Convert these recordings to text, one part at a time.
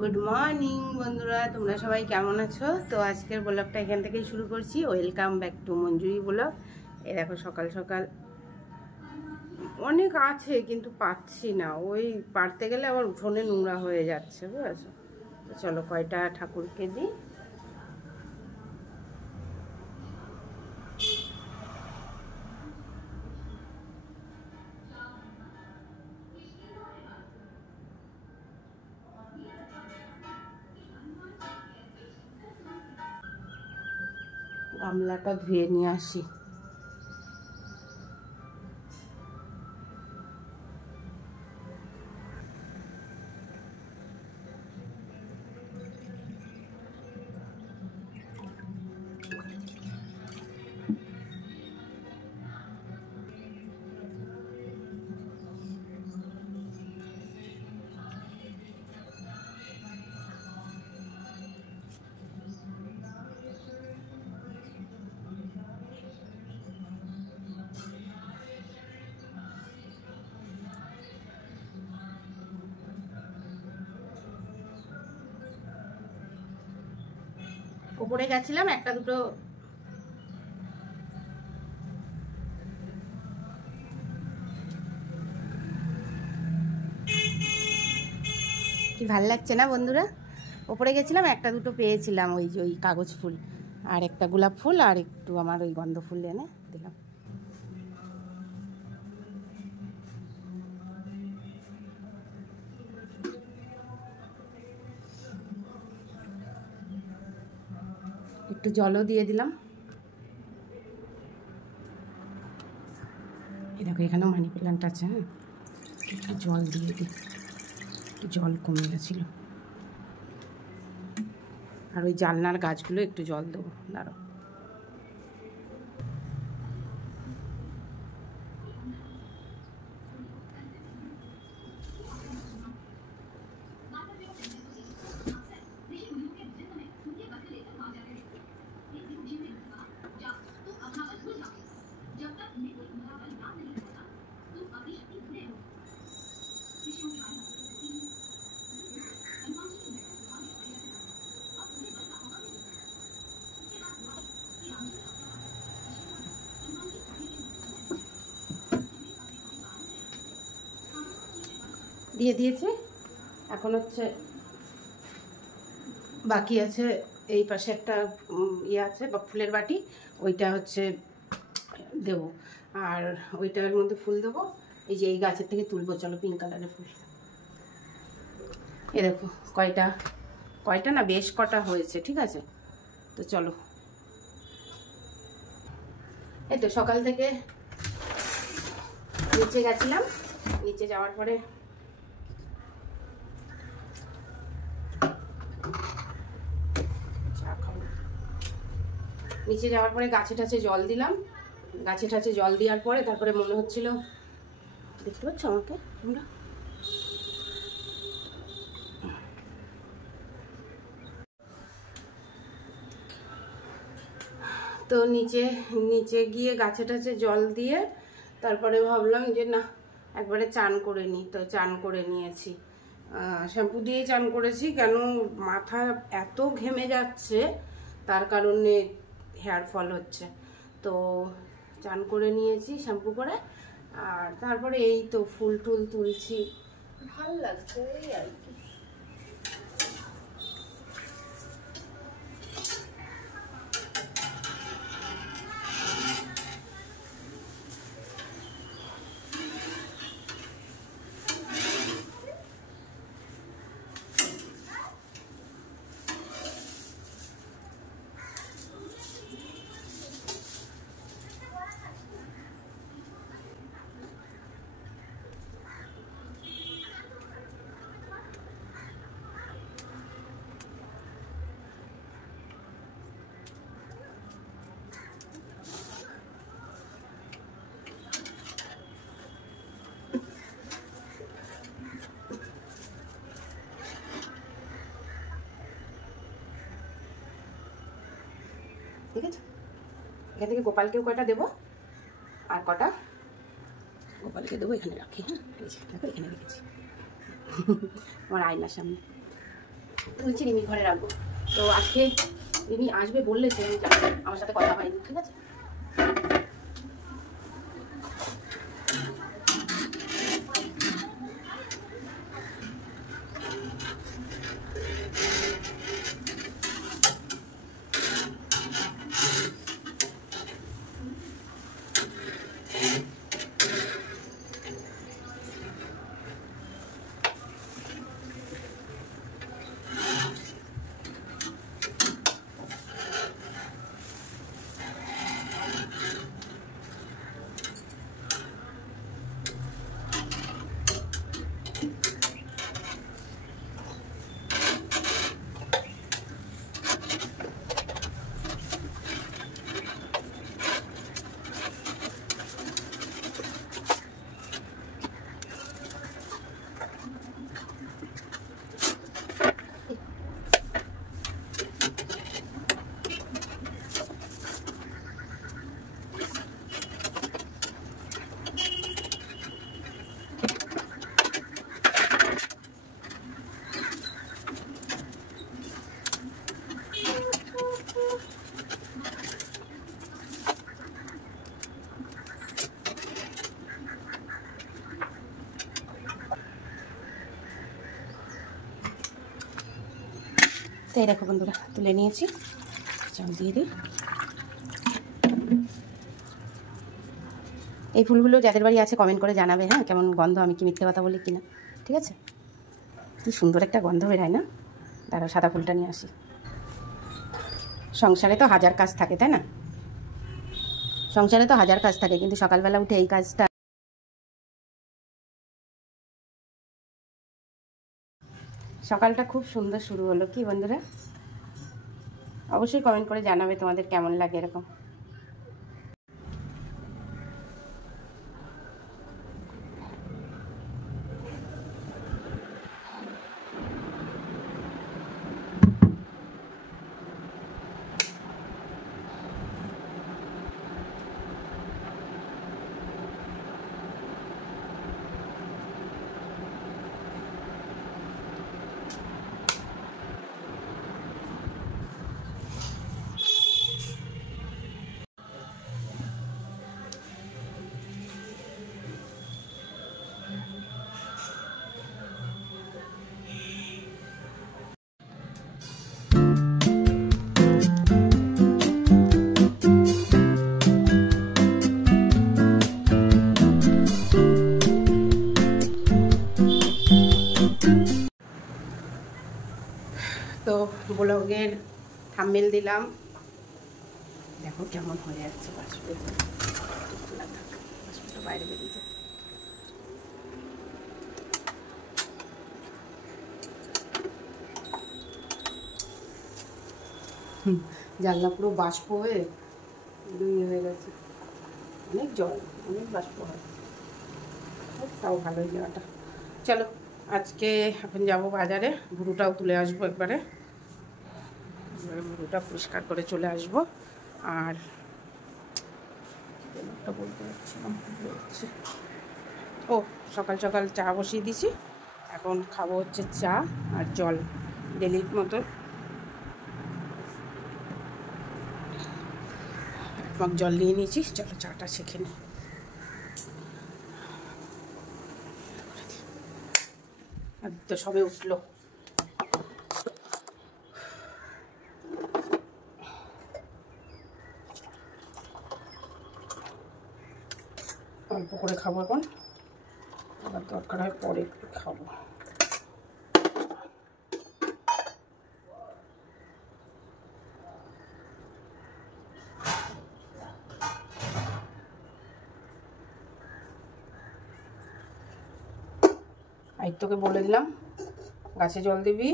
Good morning বন্ধুরা, তোমরা সবাই কেমন আছো? তো আজকের ব্লগটা এখান থেকেই শুরু করছি। Welcome back to Manjuri blog. এই দেখো সকাল সকাল অনেক আছে কিন্তু পাচ্ছি না, ওই পারতে গেলে আবার উঠোনে নোংরা হয়ে যাচ্ছে, বুঝেছো? তো চলো কয়টা ঠাকুরকে দিই। গামলাটা ধুয়ে নিয়ে আসি। উপরে গেছিলাম একটা দুটো কি ভাল লাগছে না বন্ধুরা? ওপরে গেছিলাম একটা দুটো পেয়েছিলাম, ওই যে ওই কাগজ ফুল আর একটা গোলাপ ফুল আর একটু আমার ওই গন্ধ ফুল এনে দিলাম। একটু জলও দিয়ে দিলাম। এই দেখো এখানেও মানি প্ল্যান্ট আছে। হ্যাঁ, একটু জল দিয়ে দিই, জল কমে গেছিলো। আর ওই জানলার গাছগুলো একটু জল দেবো, দাঁড়াও। দিয়ে দিয়েছি। এখন হচ্ছে বাকি আছে এই পাশে একটা ইয়ে আছে বা ফুলের বাটি, ওইটা হচ্ছে দেবো। আর ওইটার মধ্যে ফুল দেবো। এই যে এই গাছের থেকে তুলবো, চলো, পিঙ্ক কালারের ফুল। এ দেখো কয়টা কয়টা না, বেশ কটা হয়েছে, ঠিক আছে? তো চলো। এই তো সকাল থেকে নিচে গেছিলাম, নিচে যাওয়ার পরে গাছে টাছে জল দিলাম। গাছে টাছে জল দেওয়ার পরে তারপরে মনে হচ্ছিল, দেখতে পাচ্ছ আমাকে তোমরা? তো নিচে নিচে গিয়ে গাছে টাছে জল দিয়ে তারপরে ভাবলাম যে না, একবারে চান করে নিই। তো চান করে নিয়েছি, শ্যাম্পু দিয়েই চান করেছি। কেন, মাথা এত ঘেমে যাচ্ছে, তার কারণে হেয়ার ফল হচ্ছে। তো চান করে নিয়েছি শ্যাম্পু করে। আর তারপরে এই তো ফুল টুল তুলছি, ভাল লাগছে এই আর কি। ঠিক আছে। এখান থেকে গোপালকেও কয়টা দেবো, আর কটা গোপালকে দেবো এখানে রাখি। হ্যাঁ দেখো এখানে রেখেছি আমার আয়নার সামনে, বলছি রিমির ঘরে রাখবো। তো আজকে রিমি আসবে বললেছে, আমি জানি, আমার সাথে কথা হয়নি। ঠিক আছে, তো এই দেখো বন্ধুরা, তুলে নিয়েছি, জল দিয়ে দিই। এই ফুলগুলো যাদের বাড়ি আছে কমেন্ট করে জানাবে, হ্যাঁ কেমন গন্ধ, আমি কি মিথ্যে কথা বলি কিনা। ঠিক আছে, কি সুন্দর একটা গন্ধ বেরোয় না। দাঁড়াও সাদা ফুলটা নিয়ে আসি। সংসারে তো হাজার কাজ থাকে, তাই না? সংসারে তো হাজার কাজ থাকে, কিন্তু সকালবেলা উঠে এই কাজটা, সকালটা খুব সুন্দর শুরু হলো। কি বন্ধুরা, অবশ্যই কমেন্ট করে জানাবে তোমাদের কেমন লাগে এরকম। তো ব্লগের থাম্বনেল দিলাম, দেখো কেমন হয়ে যাচ্ছে। বাষ্পটা বাইরে বেরিয়ে যায়। জানলা পুরো বাষ্প হয়ে হয়ে গেছে, অনেক জল, অনেক বাষ্প হয়, তাও ভালোই যাওয়াটা। চলো আজকে এখন যাব বাজারে, ভুরুটাও তুলে আসবো একবারে, ভুরুটা পরিষ্কার করে চলে আসবো। আর বলতে পারছিলাম, ও সকাল সকাল চা বসিয়ে দিছি, এখন খাবো হচ্ছে চা আর জল, ডেলির মতো এক মগ জল নিয়ে নিয়েছি। চলো চাটা শেখে নিই। আর তো সবে উঠলো, অল্প করে খাবো এখন, আবার দরকার হয় পরে একটু খাবো। তোকে বলে দিলাম গাছে জল দিবি,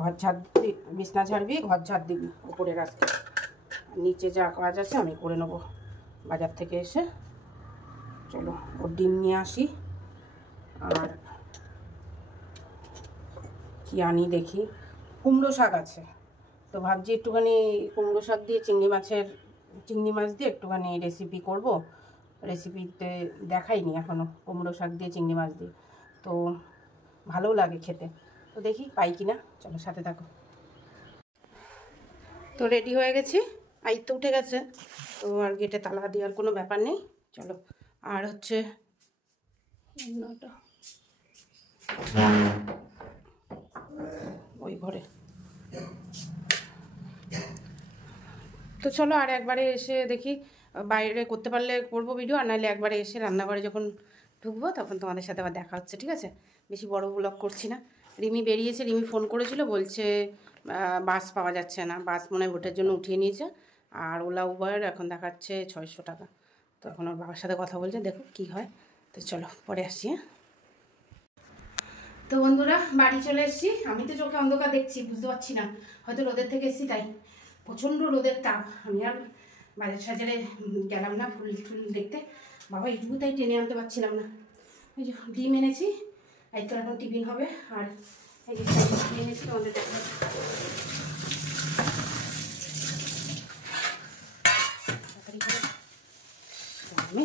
ঘর ঝাড় দিবি, বিছনা ঝাড়বি, ঘর ঝাড় দিবি উপরের আজকে, নিচে যা কাজ আছে আমি করে নেবো বাজার থেকে এসে। চলো ওর ডিম নিয়ে আসি, আর কি আনি দেখি। কুমড়ো শাক আছে, তো ভাবছি একটুখানি কুমড়ো শাক দিয়ে চিংড়ি মাছ দিয়ে একটুখানি রেসিপি করব। রেসিপিতে দেখাইনি এখনও কুমড়ো শাক দিয়ে চিংড়ি মাছ দিয়ে, তো ভালোও লাগে খেতে। তো দেখি পাই কিনা, চলো সাথে থাকো। তো রেডি হয়ে গেছি, আই তো উঠে গেছে, তো আর গেটে তালা দেওয়ার কোনো ব্যাপার নেই। চলো, আর হচ্ছে ওই ঘরে। তো চলো আর একবারে এসে দেখি, বাইরে করতে পারলে করবো ভিডিও, আর নাহলে একবারে এসে রান্নাঘরে যখন ঢুকবো তখন তোমাদের সাথে আবার দেখা হচ্ছে, ঠিক আছে? বেশি বড় ব্লগ করছি না। রিমি বেরিয়েছে, রিমি ফোন করেছিল, বলছে বাস পাওয়া যাচ্ছে না, বাস মনে হয় ভোটের জন্য উঠিয়ে নিয়েছে, আর ওলা উবার এখন দেখাচ্ছে 600 টাকা। তো এখন ওর বাবার সাথে কথা বলছে, দেখো কি হয়। তো চলো পরে আসছি। হ্যাঁ, তো বন্ধুরা বাড়ি চলে এসেছি। আমি তো চোখে অন্ধকার দেখছি, বুঝতে পারছি না, হয়তো রোদের থেকে এসেছি তাই। প্রচণ্ড রোদের তাপ। আমি আর বাজার সাজারে গেলাম না ফুল টুল দেখতে, বাবা এইটুকু তাই টেনে আনতে পারছিলাম না। ওই যে ডিম এনেছি, এই তো এখন টিফিন হবে। আর এই যে এনেছি তোমাদের দেখা, আমি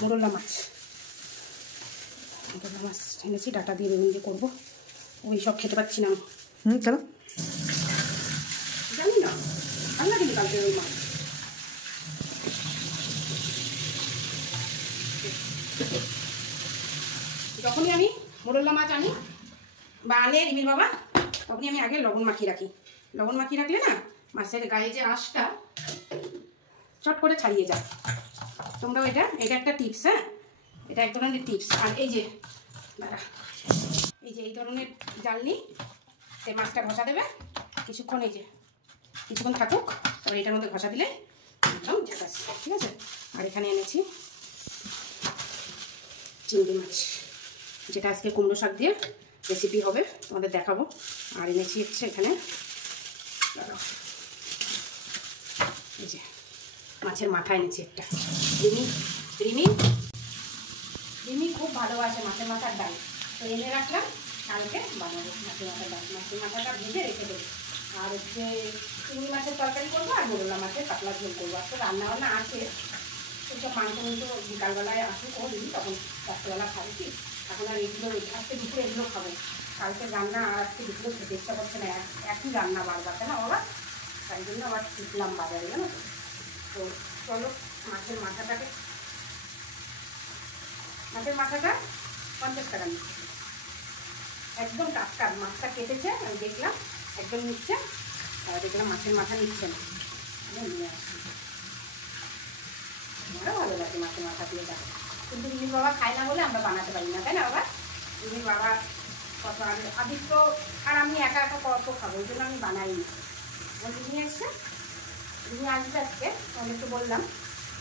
মোরলা মাছ এনেছি, ডাটা দিয়ে বেগুন দিয়ে করবো। ওই সব খেতে পাচ্ছি না আমি। কেন জানি না, ভালো লাগেনি কালকে ওই মাছ। যখনই আমি মোরলা মাছ আনি বা আনে রিমির বাবা, তখনই আমি আগে লবণ মাখিয়ে রাখি। লবণ মাখিয়ে রাখলে না মাছের গায়ে যে আঁশটা চট করে ছাড়িয়ে যায়। তোমরাও এটা একটা টিপস। হ্যাঁ, এটা এক ধরনের টিপস। আর এই যে এই ধরনের জালনি, সেই মাছটা ঘষা দেবে কিছুক্ষণ, এই যে কিছুক্ষণ থাকুক, তারপর এটার মধ্যে ঘষা দিলে একদম ঝাঁকাস, ঠিক আছে? আর এখানে এনেছি চিংড়ি মাছ, যেটা আজকে কুমড়ো শাক দিয়ে রেসিপি হবে, তোমাদের দেখাবো। আর এনেছি হচ্ছে এখানে এই যে মাছের মাথা এনেছি একটা। রিমি খুব ভালোবাসে মাছের মাথার ডাল, তো এনে রাখলাম, কালকে বানাবো মাছের মাথার ডাল। মাছের মাথাটা ভেজে রেখে দেবো। আর হচ্ছে চিংড়ি মাছের তরকারি করবো, আর মোরলা মাছের পাতলা ঝোল করবো। আর তো রান্নাবান্না আছে, সেসব মাংস বিকালবেলায় আসুক ও দিদি, তখন রাত্রেবেলা খাবে কি। এখন আর এগুলো আজকে দুপুরে এগুলো খাবো, কালকে রান্না আর আজকে দুপুরে খেতে ইচ্ছা করছে না, একই রান্না বারবার, তাই না বাবা? তাই জন্য আবার শিখলাম বাজারে, জানো তো। তো চলো মাছের মাথাটা 50 টাকা নিচ্ছে, একদম টাটকা মাছটা কেটেছে, আমি দেখলাম একদম নিচ্ছে, দেখলাম মাছের মাথা নিচ্ছে না, নিয়ে আসছি। আমারও ভালো লাগে মাছের মাথা দিয়ে ডাল, কিন্তু রিমির বাবা খায় না বলে আমরা বানাতে পারি না, তাই না বাবা? রিমির বাবা কত আদিত্য আর আমি একা কত খাবো, ওই জন্য আমি বানাইনি। রিমি এসছে, রিমি আসবে আজকে, তোমাদেরকে বললাম,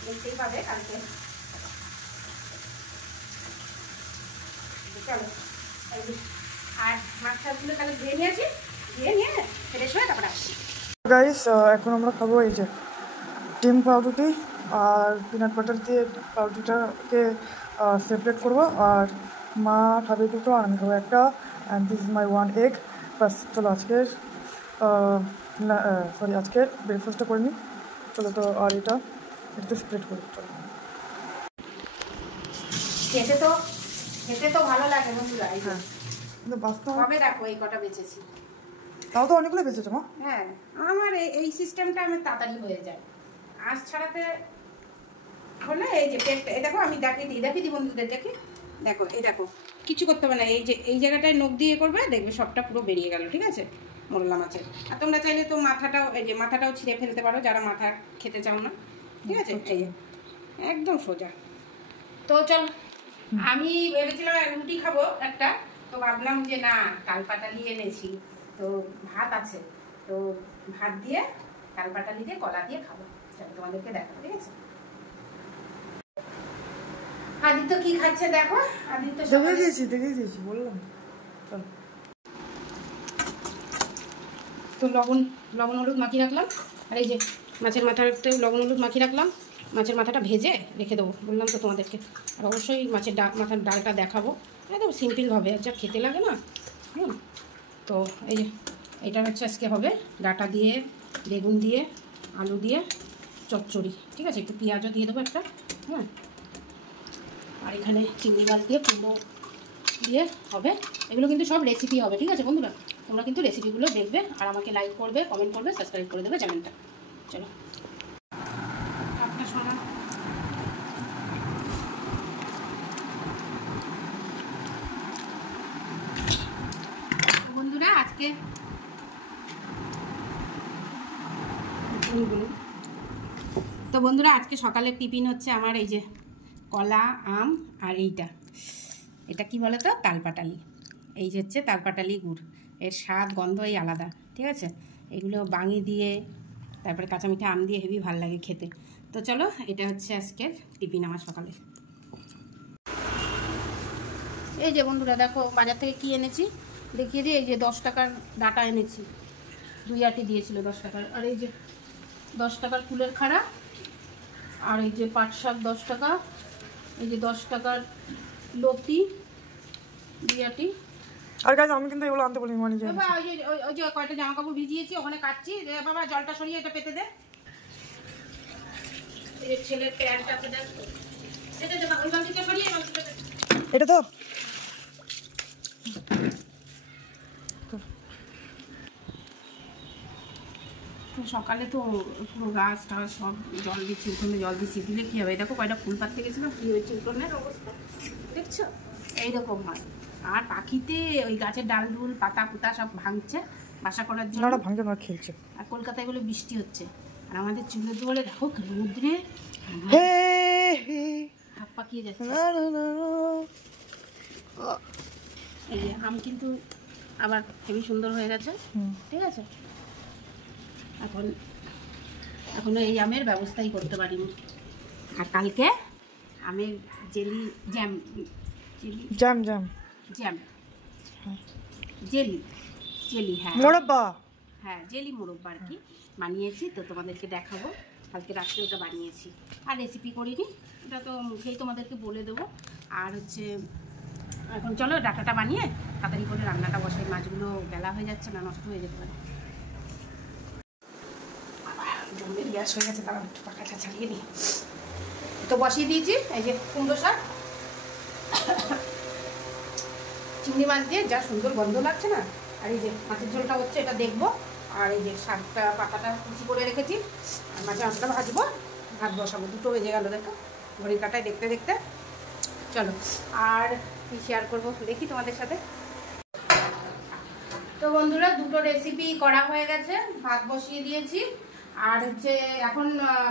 দেখতেই পাবে কালকে। চলো আর মাছ টাছগুলো তাহলে ধুয়ে নিয়েছি, নিয়ে ফ্রেশ হয়ে তারপরে আসছি। গাইস এখন আমরা খাবো এই যে ডিম পাউরুটি আর পিনাট বাটার দিয়ে পাউরুটিটাকে সেপারেট করবো। আর মা খাবে দুটো আর আমি খাবো একটা, and this is my 1 egg. বাস চলো আজকের আজকের ব্রেকফাস্টটা করে নিই। চলো, তো আর এটা একটু স্প্রেড করি। চলো, খেতে তো ভালো লাগে বন্ধুরা। হ্যাঁ, কিন্তু বাস্তব কবে দেখো এই কটা বেঁচেছি, তাও তো অনেকগুলো বেঁচেছো মা। হ্যাঁ, আমার এই সিস্টেমটা আমার তাড়াতাড়ি হয়ে যায়। আঁশ ছাড়াতে হলে এই যে পেটটা, এই দেখো আমি দেখিয়ে দিই বন্ধুদের, দেখো এই দেখো কিছু করতে হবে না, এই যে এই জায়গাটায় নখ দিয়ে করবে, দেখবে সবটা পুরো বেরিয়ে গেল, ঠিক আছে? মোরলা মাছের। আর তোমরা চাইলে তো মাথাটাও ছিঁড়ে ফেলতে পারো, যারা মাথা খেতে চাও না, ঠিক আছে? এই একদম সোজা। তো চল, আমি ভেবেছিলাম রুটি খাবো একটা, তো ভাবলাম যে না, কালপাটালি এনেছি, তো ভাত আছে, তো ভাত দিয়ে কালপাটালি দিয়ে কলা দিয়ে খাবো, তোমাদেরকে দেখাবো, ঠিক আছে? আদিত্য কি খাচ্ছে দেখো, আদিত্য দেখিয়ে দিয়েছি বললাম। চলো, তো লবণ হলুদ মাখিয়ে রাখলাম, আর এই যে মাছের মাথাতে লবণ হলুদ মাখিয়ে রাখলাম। মাছের মাথাটা ভেজে রেখে দেবো, বললাম তো তোমাদেরকে। আর অবশ্যই মাথার ডালটা দেখাবো, একদম সিম্পলভাবে, যা খেতে লাগে না। তো এই যে এটা হচ্ছে আজকে হবে ডাটা দিয়ে বেগুন দিয়ে আলু দিয়ে চচ্চড়ি, ঠিক আছে, একটু পেঁয়াজও দিয়ে দেবো একটা, হ্যাঁ, আর এখানে চিংড়ি মাছ দিয়ে কুমড়ো দিয়ে হবে। এগুলো কিন্তু সব রেসিপি হবে, ঠিক আছে বন্ধুরা, তোমরা কিন্তু রেসিপিগুলো দেখবে আর আমাকে লাইক করবে, কমেন্ট করবে, সাবস্ক্রাইব করে দেবে চ্যানেলটা। চলো আপনার শোনা বন্ধুরা আজকে তো বন্ধুরা আজকে সকালের টিফিন হচ্ছে আমার এই যে কলা, আম আর এটা কি বলে তো তালপাটালি। এই যে হচ্ছে তালপাটালি গুড়, এর স্বাদ গন্ধই আলাদা, ঠিক আছে। এগুলো বাঙি দিয়ে তারপরে কাঁচা মিঠা আম দিয়ে হেভি ভালো লাগে খেতে। তো চলো এটা হচ্ছে আজকের টিফিন আমার সকালে। এই যে বন্ধুরা দেখো বাজার থেকে কি এনেছি দেখিয়ে দিই। এই যে 10 টাকার ডাটা এনেছি, 2 আটি দিয়েছিল 10 টাকার। আর এই যে 10 টাকার কুলের খাড়া, আর এই যে পাট শাক 10 টাকা, এই যে 10 টাকার লতি 2 আটি। আর গাইস আমি কিন্তু এগুলো আনতে বলিনি, মানে যে বাবা ওই যে কয়টা জামা কাপড় ভিজিয়েছি ওখানে কাটছি, বাবা জলটা সরিয়ে এটা পেতে দে। এই ছেলের প্যান্ট আছে দেখ, এটা জামা ওই বালতিটা সরিয়ে এটা তো সকালে তো পুরো গাছ টাছ সব জল দিচ্ছি, উঠোনে জল দিচ্ছি, দিলে কী হবে? দেখো কয়টা ফুল পাততে গেছিলাম, কী হয়েছে উঠোনের অবস্থা দেখছো, এইরকম হয়। আর পাখিতে ওই গাছের ডাল ডুল পাতা পুতা সব ভাঙছে বাসা করার জন্য, ভাঙছে না খেলছে। আর কলকাতায় এগুলো বৃষ্টি হচ্ছে, আর আমাদের চুলের দুয়ারে দেখো রৌদ্রে হাত পাকিয়ে যাচ্ছে। এই যে আম কিন্তু আবার হেবি সুন্দর হয়ে গেছে, ঠিক আছে। এখনো এই আমের ব্যবস্থাই করতে পারিনি। আর কালকে আমের jelly jam jam jam jam jelly jelly হ্যাঁ মোরব্বা, হ্যাঁ জেলি মোরব্বা আর কি বানিয়েছি, তো তোমাদেরকে দেখাবো। কালকে রাত্রে ওটা বানিয়েছি, আর রেসিপি করিনি, ওটা তো মুখেই তোমাদেরকে বলে দেবো। আর হচ্ছে এখন চলো ডাটাটা বানিয়ে তাড়াতাড়ি করে রান্নাটা বসাই, মাছগুলো বেলা হয়ে যাচ্ছে না, নষ্ট হয়ে যেতে পারে। জমির গ্যাস হয়ে গেছে, তারা একটু পাখাটা চালিয়ে দিই। তো বসিয়ে দিয়েছি এই যে কুমড়ো শাক চিংড়ি মাছ দিয়ে, যা সুন্দর গন্ধ লাগছে না। আর এই যে মাছের ঝোলটা হচ্ছে, এটা দেখবো। আর এই যে শাকটা পাতাটা কুচি করে রেখেছি, আর মাছের মাছটা ভাজবো, ভাত বসাবো। 2টো বেজে গেল দেখো ঘড়ির কাটায় দেখতে দেখতে। চলো আর কি শেয়ার করবো দেখি তোমাদের সাথে। তো বন্ধুরা 2টো রেসিপি করা হয়ে গেছে, ভাত বসিয়ে দিয়েছি। আর হচ্ছে এখন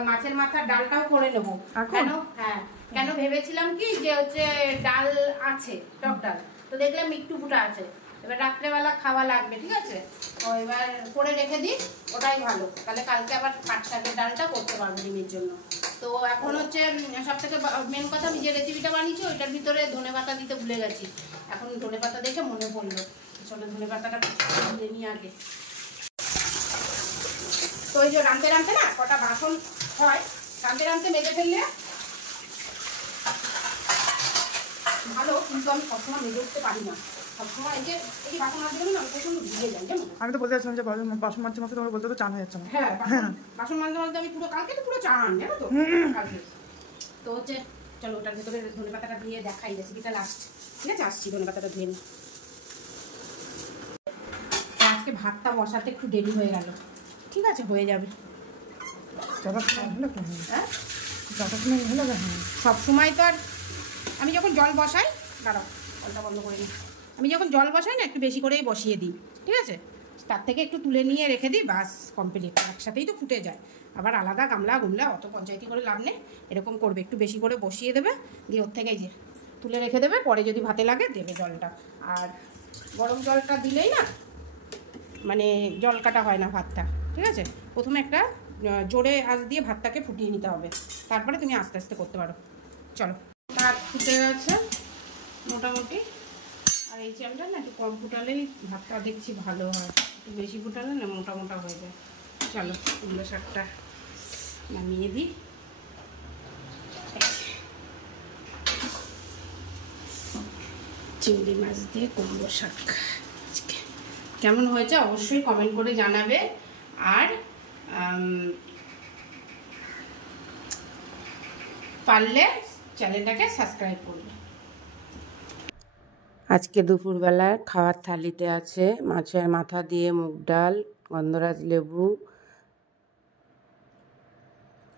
মাছের মাথার ডালটাও করে নেবো। কেন? হ্যাঁ, কেন ভেবেছিলাম কি যে হচ্ছে ডাল আছে, টক ডাল, তো দেখলাম একটু ফুটা আছে, এবার রাত্রেবেলা খাওয়া লাগবে, ঠিক আছে। তো এবার করে রেখে দিই, ওটাই ভালো, তাহলে কালকে আবার পাট শাকের ডালটা করতে পারবো ডিমের জন্য। তো এখন হচ্ছে সব থেকে মেন কথা, আমি যে রেসিপিটা বানিয়েছি ওইটার ভিতরে ধনেপাতা দিতে ভুলে গেছি। এখন ধনেপাতা দেখে মনে পড়লো, চলো ধনেপাতাটা তুলে নিয়ে আগে। তো ওই যে রাঁধতে রাঁধতে না কটা বাসন হয়, রাঁধতে রাঁধতে মেজে ফেললে ভালো, কিন্তু আমি সবসময় মেজে উঠতে পারি না। সবসময় এই যে এই বাসন মাজতে গেলে না প্রচন্ড ভিজে যায়, জানো। আমি তো বলতে চাচ্ছিলাম যে বাসন মাজতে মাজতে তোমাকে বলতে তো চান হয়ে যাচ্ছে না। হ্যাঁ, বাসন মাজতে মাজতে আমি পুরো কালকে তো পুরো চান, জানো তো কালকে। তো হচ্ছে চলো ওটার ভেতরে ধনেপাতাটা দিয়ে দেখাই, রেসিপিটা লাস্ট, ঠিক আছে। আসছি ধনেপাতাটা ধুয়ে নিই। আজকে ভাতটা বসাতে একটু দেরি হয়ে গেল, ঠিক আছে, হয়ে যাবে। হ্যাঁ সব সময় তো আর আমি যখন জল বসাই, দাঁড়াও জলটা বন্ধ করে নিই, আমি যখন জল বসাই না একটু বেশি করেই বসিয়ে দিই, ঠিক আছে। তার থেকে একটু তুলে নিয়ে রেখে দিই, বাস কমপ্লিট, একসাথেই তো ফুটে যায়। আবার আলাদা গামলা গুমলা অত পঞ্চায়েতি করে লাভ নেই, এরকম করবে, একটু বেশি করে বসিয়ে দেবে, দিয়ে ওর থেকে যে তুলে রেখে দেবে, পরে যদি ভাতে লাগে দেবে জলটা। আর গরম জলটা দিলেই না মানে জল কাটা হয় না ভাতটা, ঠিক আছে। প্রথমে একটা জোরে আঁচ দিয়ে ভাতটাকে ফুটিয়ে নিতে হবে, তারপরে তুমি আস্তে আস্তে করতে পারো। চলো ভাত ফুটে গেছে মোটামুটি, আর এই চালটা না একটু কম ফুটালেই ভাতটা দেখছি ভালো হয়, একটু বেশি ফুটালে না মোটা মোটা হয়ে যায়। চলো কুমড়ো শাকটা নামিয়ে দিই। চিংড়ি মাছ দিয়ে কুমড়ো শাক কেমন হয়েছে অবশ্যই কমেন্ট করে জানাবে। আর পারলে চ্যানেলটাকে সাবস্ক্রাইব করবে। আজকে দুপুরবেলার খাওয়ার থালিতে আছে মাছের মাথা দিয়ে মুগ ডাল, গন্ধরাজ লেবু,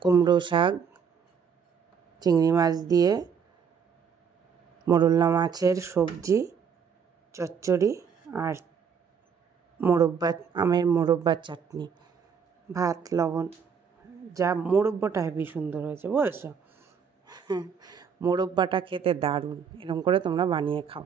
কুমড়ো শাক, চিংড়ি মাছ দিয়ে মোরলা মাছের সবজি, চচ্চড়ি আর মোরব্বা, আমের মোরব্বার চাটনি, ভাত, লবণ। যা মোরব্বাটা হেবি সুন্দর হয়েছে বুঝেছো? মোরব্বাটা খেতে দারুণ, এরকম করে তোমরা বানিয়ে খাও।